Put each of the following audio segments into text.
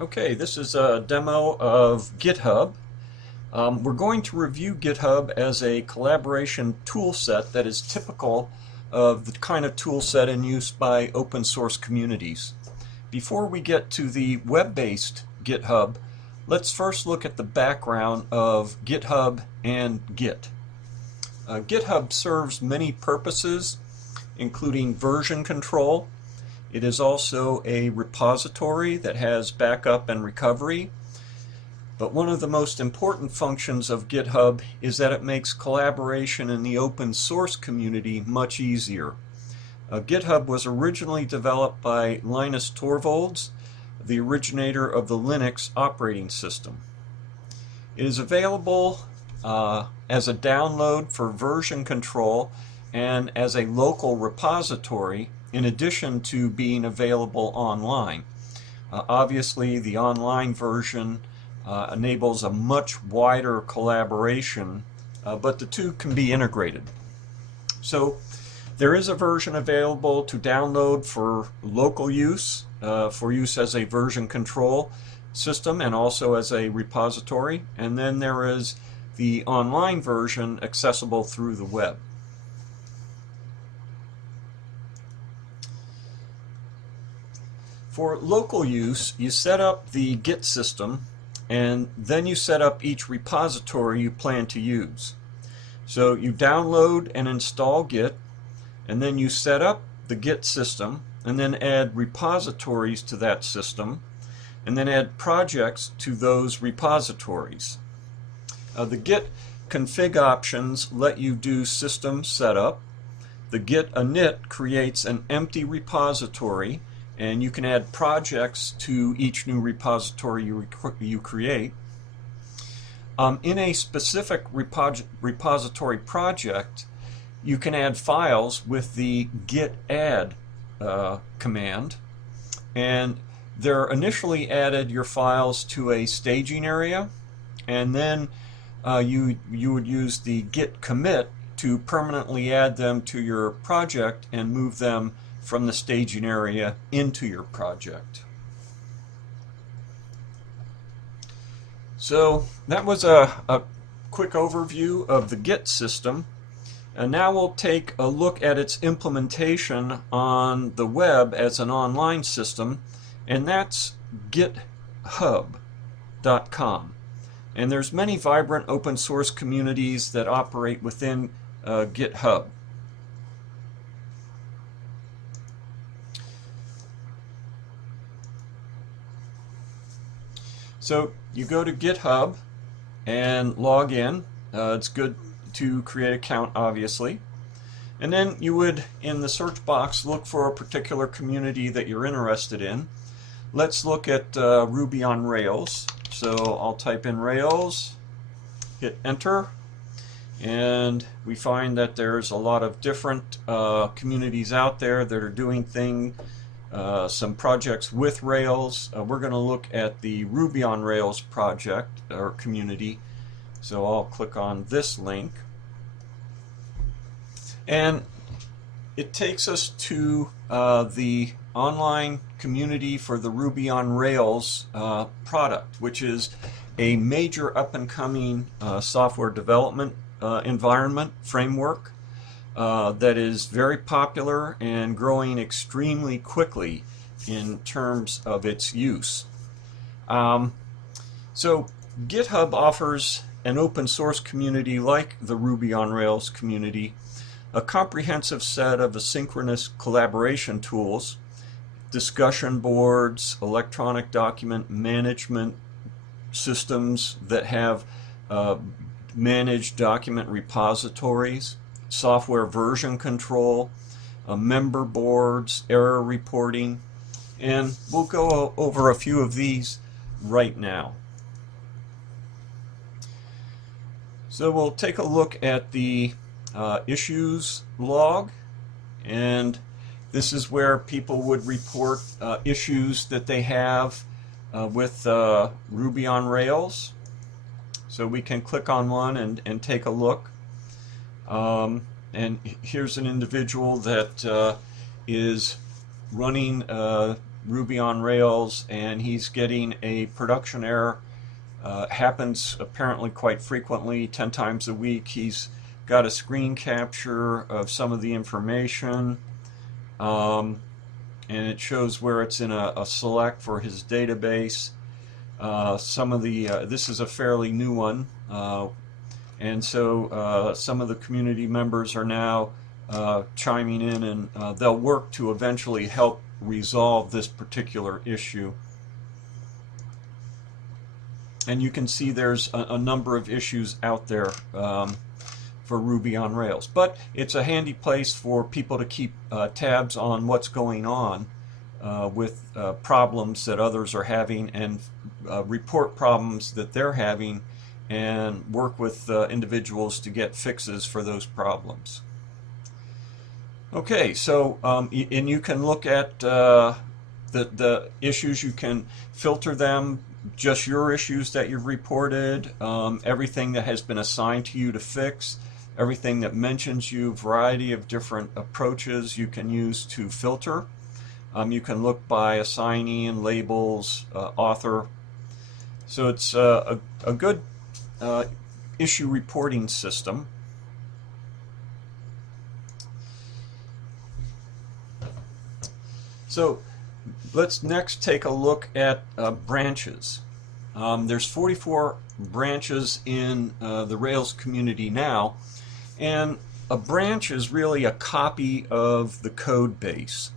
Okay, this is a demo of GitHub. We're going to review GitHub as a collaboration tool set that is typical of the kind of tool set in use by open source communities. Before we get to the web-based GitHub, let's first look at the background of GitHub and Git. GitHub serves many purposes, including version control. It is also a repository that has backup and recovery. But one of the most important functions of GitHub is that it makes collaboration in the open source community much easier. GitHub was originally developed by Linus Torvalds, the originator of the Linux operating system. It is available as a download for version control and as a local repository, in addition to being available online. Obviously, the online version enables a much wider collaboration, but the two can be integrated. So there is a version available to download for local use, for use as a version control system and also as a repository. And then there is the online version accessible through the web. For local use, you set up the Git system and then you set up each repository you plan to use. So you download and install Git, and then you set up the Git system and then add repositories to that system and then add projects to those repositories. The Git config options let you do system setup. The Git init creates an empty repository, and you can add projects to each new repository you create. In a specific repository project, you can add files with the git add command, and they're initially added your files to a staging area, and then you would use the git commit to permanently add them to your project and move them from the staging area into your project. So that was a quick overview of the Git system, and now we'll take a look at its implementation on the web as an online system, and that's GitHub.com. And there's many vibrant open source communities that operate within GitHub. So you go to GitHub and log in. It's good to create an account, obviously. And then you would, in the search box, look for a particular community that you're interested in. Let's look at Ruby on Rails. So I'll type in Rails, hit enter, and we find that there's a lot of different communities out there that are doing things. Some projects with Rails. We're going to look at the Ruby on Rails project or community. So I'll click on this link, and it takes us to the online community for the Ruby on Rails product, which is a major up-and-coming software development environment framework that is very popular and growing extremely quickly in terms of its use. So GitHub offers an open source community like the Ruby on Rails community, a comprehensive set of asynchronous collaboration tools, discussion boards, electronic document management systems that have managed document repositories, software version control, member boards, error reporting, and we'll go over a few of these right now. So we'll take a look at the issues log, and this is where people would report issues that they have with Ruby on Rails. So we can click on one and take a look. And here's an individual that is running Ruby on Rails, and he's getting a production error. Happens apparently quite frequently, 10 times a week. He's got a screen capture of some of the information, and it shows where it's in a select for his database. Some of the this is a fairly new one, and so some of the community members are now chiming in, and they'll work to eventually help resolve this particular issue. And you can see there's a number of issues out there for Ruby on Rails. But it's a handy place for people to keep tabs on what's going on with problems that others are having, and report problems that they're having, and work with individuals to get fixes for those problems. Okay, so and you can look at the issues. You can filter them, just your issues that you've reported, everything that has been assigned to you to fix, everything that mentions you, variety of different approaches you can use to filter. You can look by assignee and labels, author. So it's a good issue reporting system. So let's next take a look at branches. There's 44 branches in the Rails community now, and a branch is really a copy of the code base.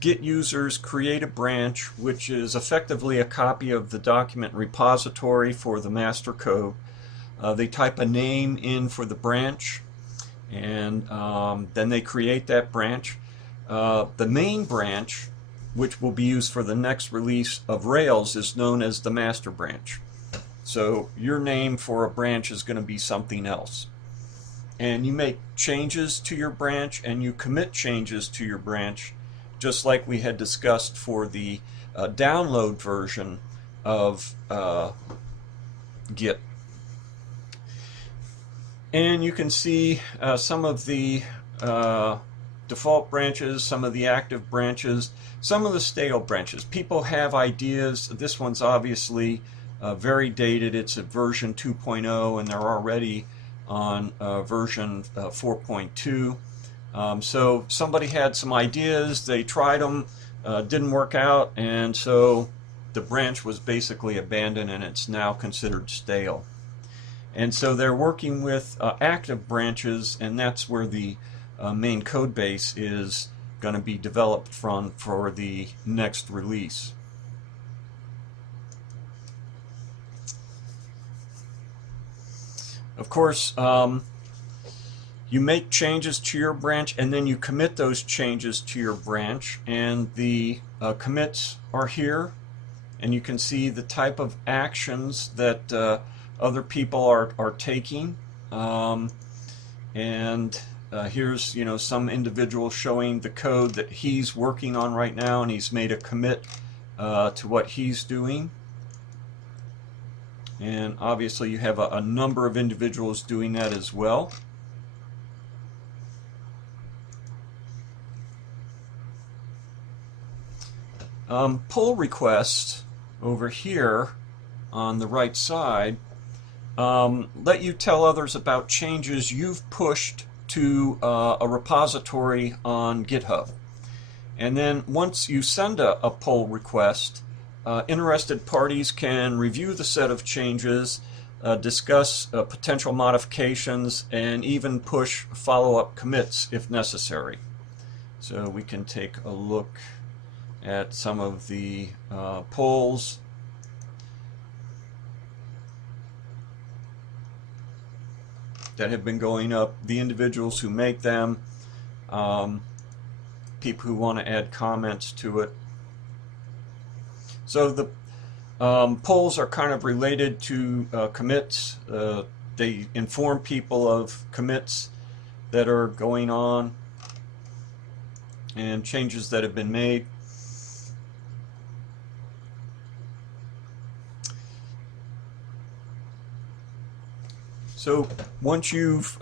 Git users create a branch, which is effectively a copy of the document repository for the master code. They type a name in for the branch, and then they create that branch. The main branch, which will be used for the next release of Rails, is known as the master branch. So your name for a branch is going to be something else. And you make changes to your branch, and you commit changes to your branch, just like we had discussed for the download version of Git. And you can see some of the default branches, some of the active branches, some of the stale branches. People have ideas. This one's obviously very dated. It's at version 2.0, and they're already on version 4.2. So somebody had some ideas, they tried them, didn't work out, and so the branch was basically abandoned, and it's now considered stale. And so they're working with active branches, and that's where the main code base is going to be developed from for the next release. Of course, you make changes to your branch, and then you commit those changes to your branch, and the commits are here, and you can see the type of actions that other people are taking, and here's some individual showing the code that he's working on right now, and he's made a commit to what he's doing. And obviously you have a number of individuals doing that as well. Pull requests over here on the right side let you tell others about changes you've pushed to a repository on GitHub. And then once you send a pull request, interested parties can review the set of changes, discuss potential modifications, and even push follow-up commits if necessary. So we can take a look at some of the pulls. That have been going up, the individuals who make them, people who want to add comments to it. So the polls are kind of related to commits. They inform people of commits that are going on and changes that have been made. So once you've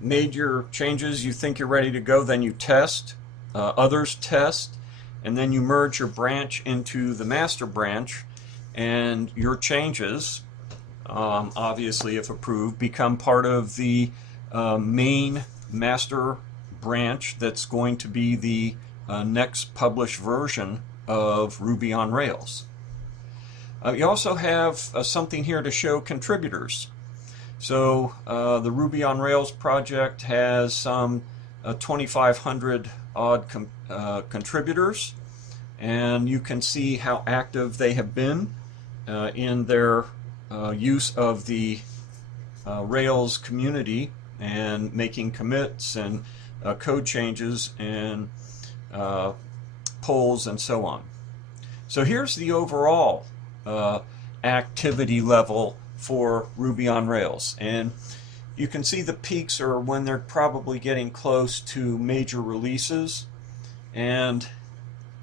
made your changes, you think you're ready to go, then you test, others test, and then you merge your branch into the master branch, and your changes, obviously if approved, become part of the main master branch that's going to be the next published version of Ruby on Rails. You also have something here to show contributors. So the Ruby on Rails project has some 2,500 odd contributors, and you can see how active they have been in their use of the Rails community and making commits and code changes and polls and so on. So here's the overall activity level for Ruby on Rails, and you can see the peaks are when they're probably getting close to major releases, and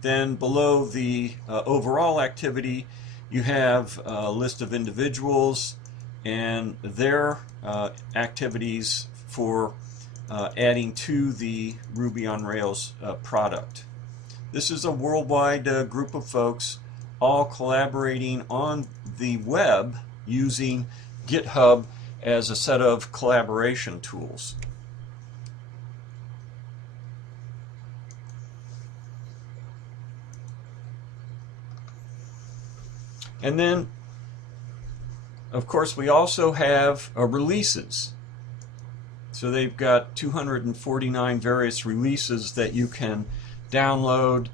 then below the overall activity you have a list of individuals and their activities for adding to the Ruby on Rails product. This is a worldwide group of folks all collaborating on the web using GitHub as a set of collaboration tools. And then, of course, we also have releases. So they've got 249 various releases that you can download.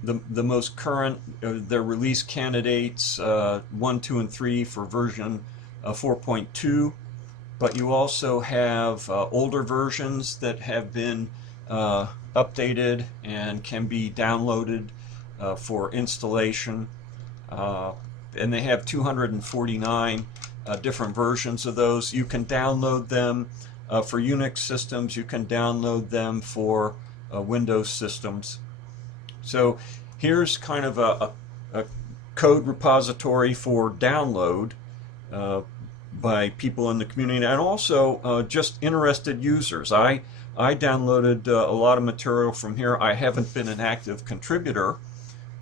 The most current, their release candidates 1, 2, and 3 for version 4.2, but you also have older versions that have been updated and can be downloaded for installation, and they have 249 different versions of those. You can download them for Unix systems, you can download them for Windows systems. So here's kind of a code repository for download by people in the community, and also just interested users. I downloaded a lot of material from here. I haven't been an active contributor,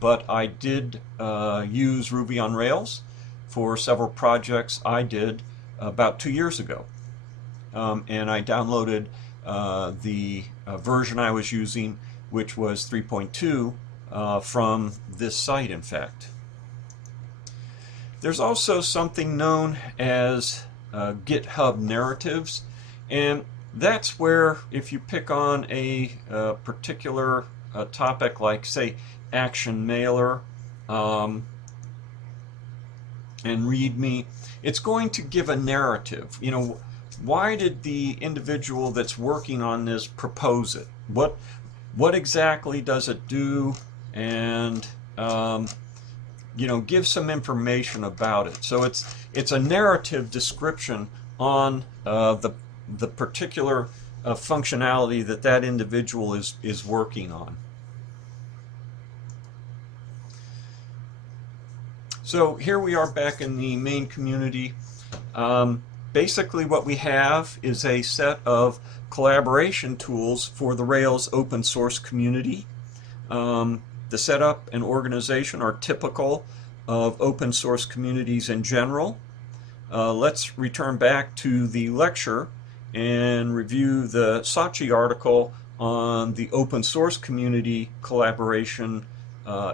but I did use Ruby on Rails for several projects I did about 2 years ago. And I downloaded the version I was using, which was 3.2, from this site, in fact. There's also something known as GitHub narratives, and that's where if you pick on a particular topic, like say Action Mailer and README, it's going to give a narrative. You know, why did the individual that's working on this propose it? What exactly does it do? And you know, give some information about it. So it's a narrative description on the particular functionality that that individual is working on. So here we are back in the main community. Basically what we have is a set of collaboration tools for the Rails open source community. The setup and organization are typical of open source communities in general. Let's return back to the lecture and review the Saatchi article on the open source community collaboration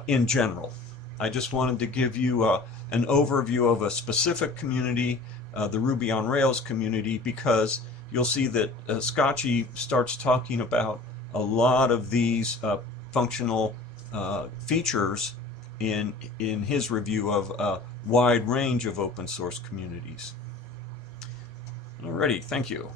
in general. I just wanted to give you an overview of a specific community, the Ruby on Rails community, because you'll see that Saatchi starts talking about a lot of these functional features in his review of a wide range of open source communities. Alrighty, thank you.